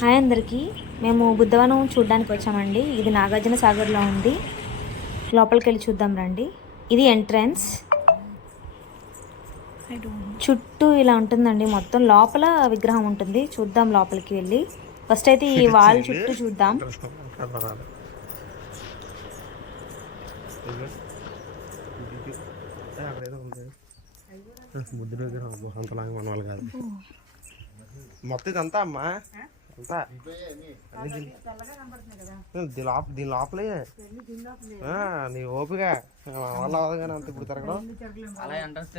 Hi అందరికీ. మేము బుద్ధవనం చూడడానికి వచ్చామండి. ఇది నాగార్జున సాగర్లో ఉంది. లోపలికి వెళ్ళి చూద్దాం రండి. ఇది ఎంట్రన్స్. చుట్టూ ఇలా ఉంటుందండి. మొత్తం లోపల విగ్రహం ఉంటుంది. చూద్దాం లోపలికి వెళ్ళి. ఫస్ట్ అయితే ఈ వాల్ చుట్టూ చూద్దాం. బుద్ధుడి దగ్గర అంతలాగా మన వాళ్ళు కాదు. మొత్తం ఇదంతా అమ్మా? దీని లోపలే. ఆ, నీ ఓపిక. వల్ల అవ్వదు కానీ అంత ఇప్పుడు తిరగడం. అలా ఎంట్రన్స్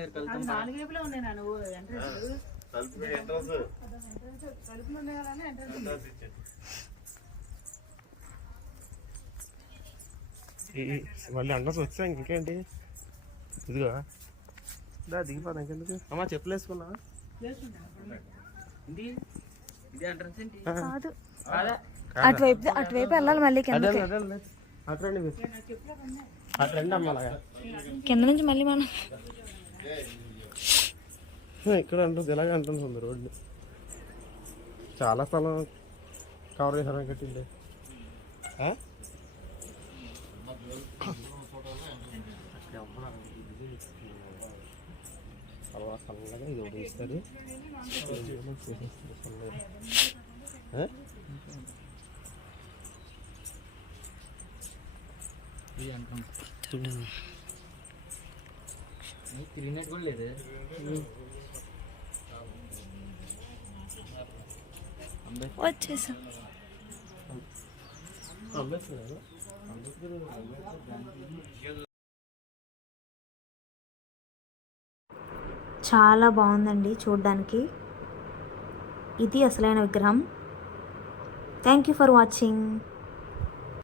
మళ్ళీ అండర్స్ వచ్చా ఇంకేంటి? ఇదిగో. దా దిగిపోదా ఇంకెందుకు అమ్మా చెప్పులు వేసుకున్నా. కాదు కాదా అటువైపు అటువైపు వెళ్ళాలి మళ్ళీ అదే కిందకి అదే అదే. అటు రండి మీరు. అటు రండి అమ్మ అలాగా కింద నుంచి మళ్ళీ మనం ఇక్కడ అంటుంది ఇలాగే అంటుంది ఉంది రోడ్డు చాలా స్థలం కవర్ చేశారని కట్టింది ఆ? చాలా చల్లగా ఇది ఒకటి ఇస్తారు తిరిగినట్టు కూడా లేదు? వచ్చేసాం. అంబేద్కర్. కదా? చాలా బాగుందండి చూడడానికి. ఇది అసలైన విగ్రహం. Thank you for watching